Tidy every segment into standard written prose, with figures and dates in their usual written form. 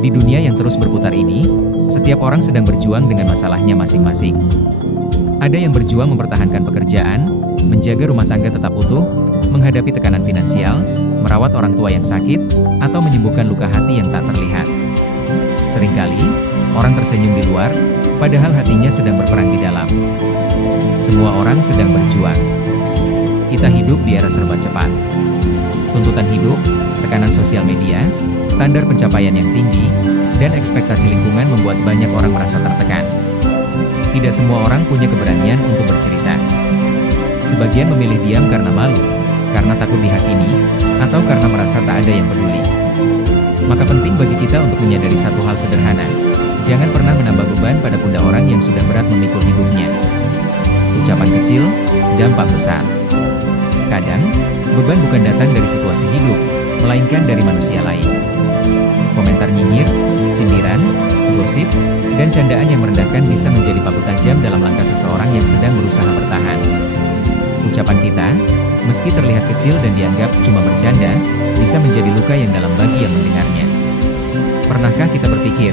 Di dunia yang terus berputar ini, setiap orang sedang berjuang dengan masalahnya masing-masing. Ada yang berjuang mempertahankan pekerjaan, menjaga rumah tangga tetap utuh, menghadapi tekanan finansial, merawat orang tua yang sakit, atau menyembuhkan luka hati yang tak terlihat. Seringkali, orang tersenyum di luar, padahal hatinya sedang berperang di dalam. Semua orang sedang berjuang. Kita hidup di era serba cepat. Tuntutan hidup, tekanan sosial media, standar pencapaian yang tinggi, dan ekspektasi lingkungan membuat banyak orang merasa tertekan. Tidak semua orang punya keberanian untuk bercerita. Sebagian memilih diam karena malu, karena takut dihakimi, atau karena merasa tak ada yang peduli. Maka penting bagi kita untuk menyadari satu hal sederhana. Jangan pernah menambah beban pada pundak orang yang sudah berat memikul hidupnya. Ucapan kecil, dampak besar. Kadang, beban bukan datang dari situasi hidup, melainkan dari manusia lain. Komentar nyinyir, sindiran, gosip, dan candaan yang merendahkan bisa menjadi paku tajam dalam langkah seseorang yang sedang berusaha bertahan. Ucapan kita, meski terlihat kecil dan dianggap cuma bercanda, bisa menjadi luka yang dalam bagi yang mendengarnya. Pernahkah kita berpikir,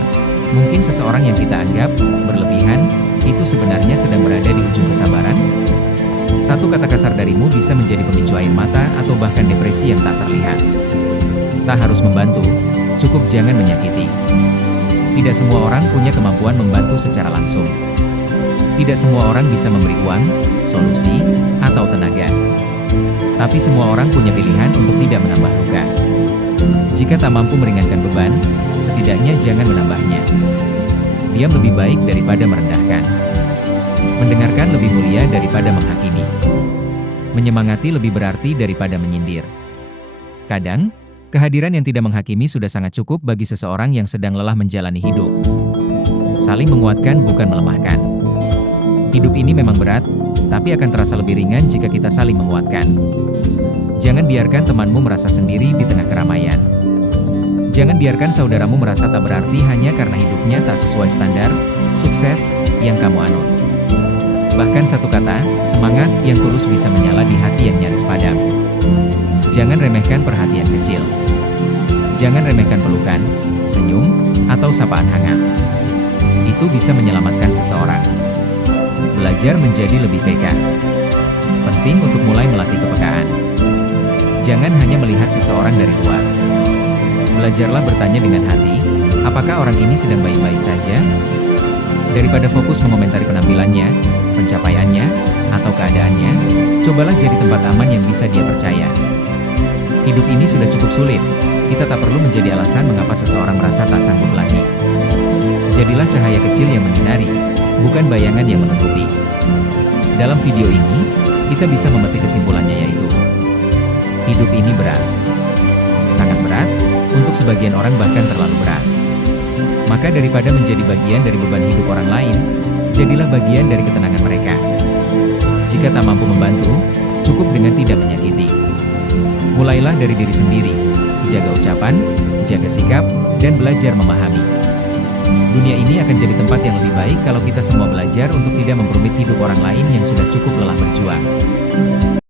mungkin seseorang yang kita anggap berlebihan, itu sebenarnya sedang berada di ujung kesabaran? Satu kata kasar darimu bisa menjadi pemicu air mata atau bahkan depresi yang tak terlihat. Tak harus membantu, cukup jangan menyakiti. Tidak semua orang punya kemampuan membantu secara langsung. Tidak semua orang bisa memberi uang, solusi, atau tenaga. Tapi semua orang punya pilihan untuk tidak menambah luka. Jika tak mampu meringankan beban, setidaknya jangan menambahnya. Diam lebih baik daripada merendahkan. Mendengarkan lebih mulia daripada menghakimi. Menyemangati lebih berarti daripada menyindir. Kadang, kehadiran yang tidak menghakimi sudah sangat cukup bagi seseorang yang sedang lelah menjalani hidup. Saling menguatkan bukan melemahkan. Hidup ini memang berat, tapi akan terasa lebih ringan jika kita saling menguatkan. Jangan biarkan temanmu merasa sendiri di tengah keramaian. Jangan biarkan saudaramu merasa tak berarti hanya karena hidupnya tak sesuai standar sukses yang kamu anut. Bahkan satu kata, semangat yang tulus bisa menyala di hati yang nyaris padam. Jangan remehkan perhatian kecil. Jangan remehkan pelukan, senyum, atau sapaan hangat. Itu bisa menyelamatkan seseorang. Belajar menjadi lebih peka. Penting untuk mulai melatih kepekaan. Jangan hanya melihat seseorang dari luar. Belajarlah bertanya dengan hati, apakah orang ini sedang baik-baik saja? Daripada fokus mengomentari penampilannya, pencapaiannya, atau keadaannya, cobalah jadi tempat aman yang bisa dia percaya. Hidup ini sudah cukup sulit, kita tak perlu menjadi alasan mengapa seseorang merasa tak sanggup lagi. Jadilah cahaya kecil yang menyinari, bukan bayangan yang menutupi. Dalam video ini, kita bisa memetik kesimpulannya yaitu, hidup ini berat. Sangat berat, untuk sebagian orang bahkan terlalu berat. Maka daripada menjadi bagian dari beban hidup orang lain, jadilah bagian dari ketenangan mereka. Jika tak mampu membantu, cukup dengan tidak menyakiti. Mulailah dari diri sendiri, jaga ucapan, jaga sikap, dan belajar memahami. Dunia ini akan jadi tempat yang lebih baik kalau kita semua belajar untuk tidak memperumit hidup orang lain yang sudah cukup lelah berjuang.